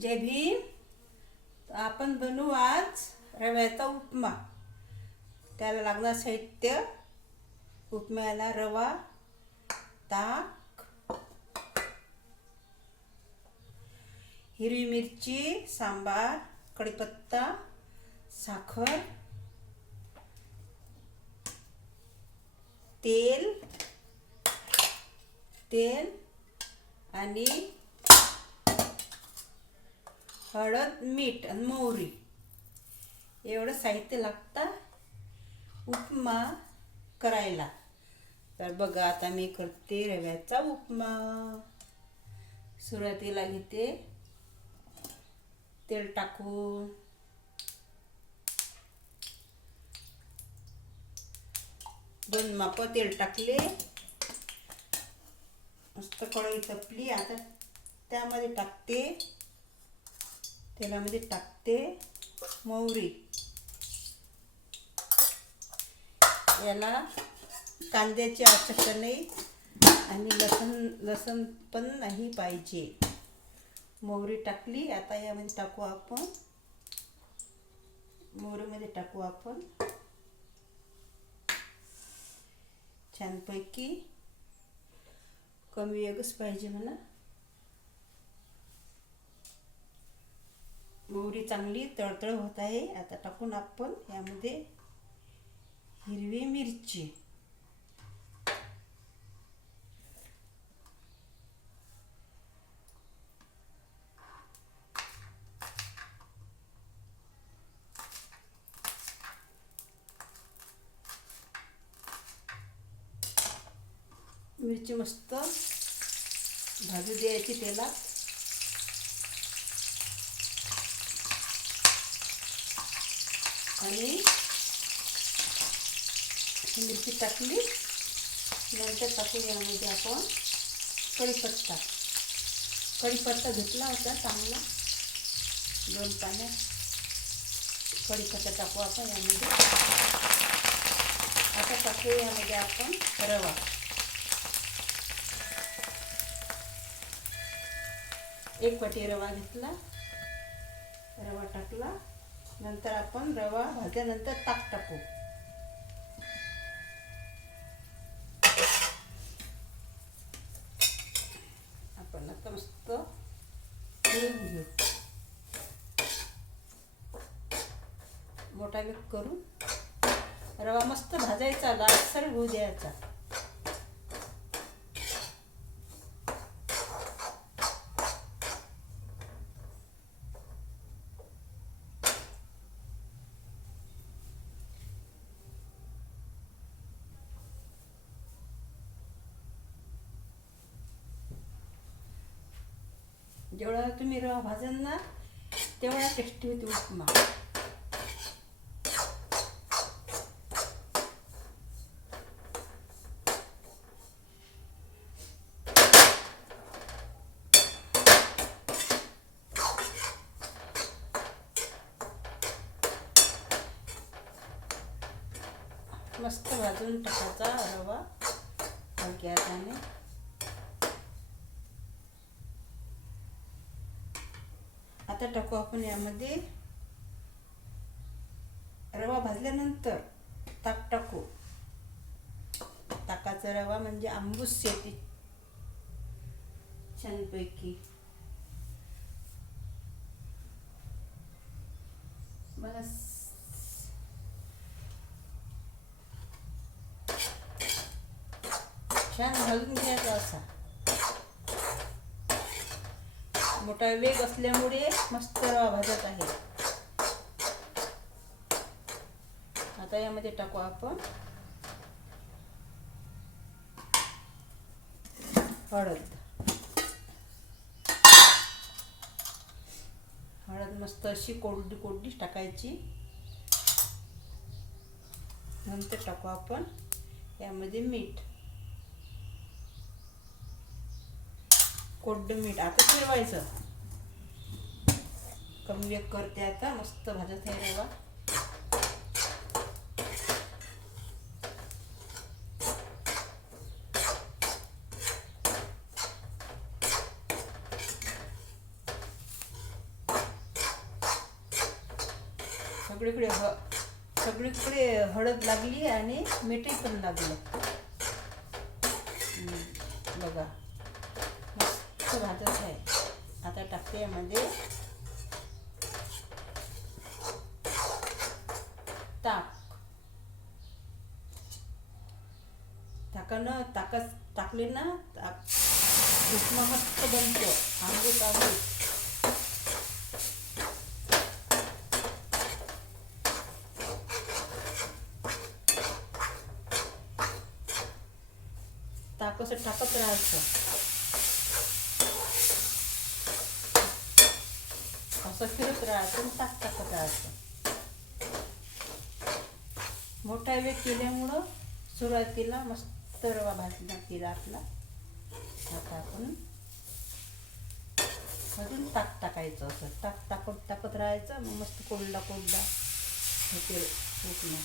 जय भीम. तर आपण बनवू आज रव्याचा उपमा. त्याला लागणार साहित्य: उपम्याला रवा, ताक, हिरवी मिरची, सांबार, कढीपत्ता, साखर, तेल आणि हळद, मीठ आणि मोहरी. एवढं साहित्य लागतं उपमा करायला. तर बघा, आता मी करते रव्याचा उपमा. सुरुवातीला घेते तेल टाकून, 2 माप तेल टाकले. मस्त कढई तपली. आता त्यामध्ये तेलामध्ये टाकते मोहरी. याला कांद्याची आवश्यकता नाही आणि लसण पण नाही पाहिजे. मोहरी टाकली. आता यामध्ये मोहरीमध्ये टाकू आपण छानपैकी. कमी वेगच पाहिजे म्हणा. मोहरी चांगली तळतळ होत आहे. आता टाकून आपण यामध्ये हिरवी मिरची, मिरची मस्त भाजू द्यायची तेलात. आणि मिरची टाकली. नंतर टाकून यामध्ये आपण कढीपत्ता घेतला होता चांगला, 2 पाण्यात. कढीपत्ता टाकू आपण यामध्ये. आता टाकू यामध्ये आपण रवा. एक वाटी रवा घेतला. रवा टाकला. नंतर आपण रवा भाजल्यानंतर ताक टाकू. आपण आता मस्त फिरवून घेऊ. मोठा मिक्स करून रवा मस्त भाजायचा, लालसर होऊ द्यायचा. जेवढा तुम्ही रवा भाजाल ना तेवढा टेस्टी होते उपमा. मस्त भाजून टाकायचा रवा हलक्या हाताने. आता टाकू आपण यामध्ये रवा भाजल्यानंतर ताक टाकू. ताकाचा रवा म्हणजे आंबूस येते छानपैकी. मला छान घालून घ्यायचा असा. मोठा वेग असल्यामुळे मस्त रवा भाजत आहे. आता यामध्ये टाकू आपण हळद. मस्त अशी कोरडी टाकायची. नंतर टाकू आपण यामध्ये मीठ, कोरडं मीठ. आता फिरवायचं. कमी वेग करते. आता मस्त भाजत आहे रवा. सगळीकडे हळद लागली आणि मीठही पण लागलं. बघा मस्त भाजत आहे. आता टाकते यामध्ये ताक. ताकच टाकले ना, उपमा मस्त बनतो. आंबूस आंबूस. ताक असं टाकत राहायचं, असं फिरत राहायचं आणि ताक टाकत राहायचं. मोठा वेळ केल्यामुळं सुरुवातीला मस्त रवा भाजला केला आपला. आता आपण अजून ताक टाकायचं. असं ताक टाकत राहायचं. मग मस्त कोरडा होते उपमा.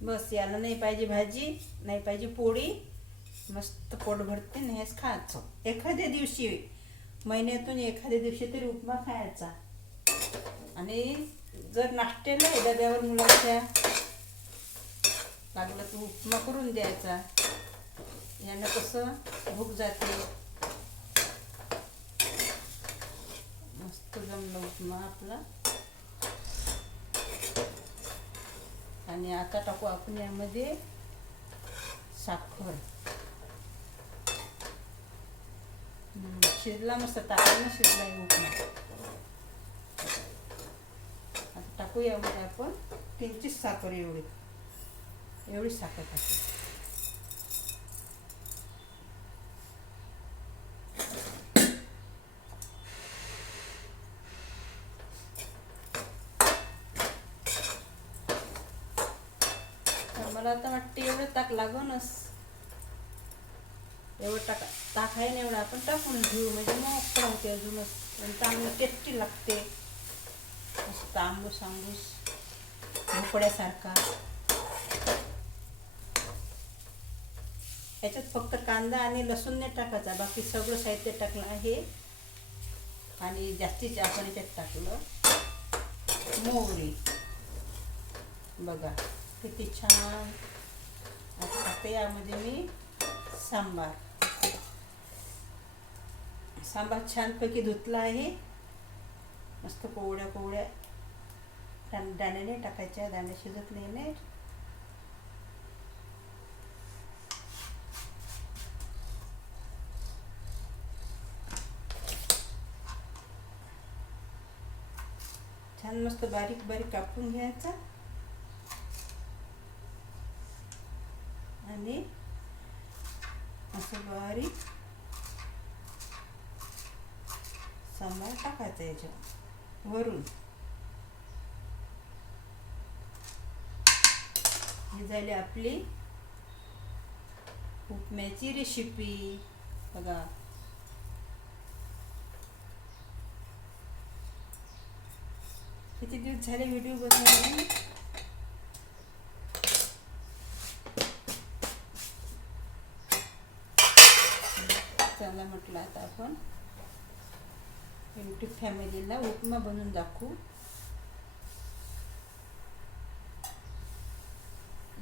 बस याला नाही पाहिजे भाजी, नाही पाहिजे पोळी. मस्त पोट भरते आणि हेच खायचं. एखाद्या दिवशी, महिन्यातून एखाद्या दिवशी तरी उपमा खायचा. आणि जर नाश्त्याला डब्यावर मुलाच्या लागलं तर उपमा करून द्यायचा. यानं कसं भूक जाते. मस्त जमलं उपमा आपला. आणि आता टाकू आपण यामध्ये साखर. शिजला मस्त, ताकानं शिजला उपमा. आता टाकू यामध्ये आपण किंचित साखर, एवढी साखर टाकू. मला आता वाटते एवढं ताक लागूनच. एवढं ताक आहे ना, एवढं आपण टाकून घेऊ. म्हणजे मोकळं होते अजूनच. पण चांगलं टेस्टी लागते. मस्त आंबूस भोपळ्यासारखा. याच्यात फक्त कांदा आणि लसूण नाही टाकायचा, बाकी सगळं साहित्य टाकलं आहे. आणि जास्तीत आपण याच्यात टाकलं मोहरी. बघा किती छान. आता यामध्ये मी सांबार छानपैकी धुतला आहे. मस्त कोवड्या दाण्याने टाकायच्या. दाणे शिजत नाही. छान मस्त बारीक कापून घ्यायचा. आणि असं बारीक सांबार टाकायचं याच्यावर वरून. ही झाली आपली उपम्याची रेसिपी. बघा किती दिवस झाले व्हिडिओ बनवले. चला म्हटलं आता आपण यूट्यूब फॅमिलीला उपमा बनवून दाखवू.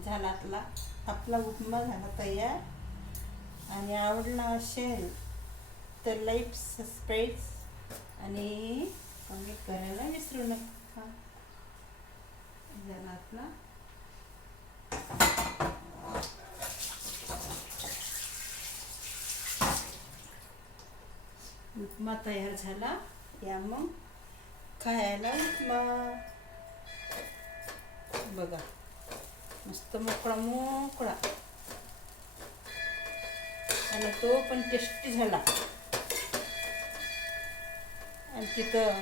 झाला आपला उपमा झाला तयार. आणि आवडला असेल तर लाईक, सबस्क्राईब आणि कमेंट करायला विसरू नका. झाला आपला उपमा तयार झाला. या मग खायला उपमा. बघा मस्त मोकळा आणि तो पण टेस्टी झाला. आणि तिथं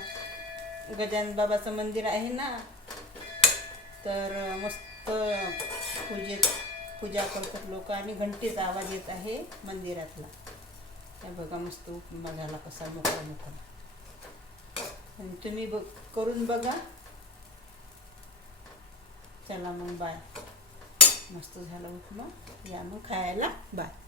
गजानन बाबाचं मंदिर आहे ना, तर मस्त पूजा करतात लोक. आणि घंटीचा आवाज येत आहे मंदिरातला. हे बघा मस्त उपमा झाला कसा मोकळा मोकळा. आणि तुम्ही करून बघा. चला मग बाय. मस्त झाला उपमा. या मग खायला. बाय.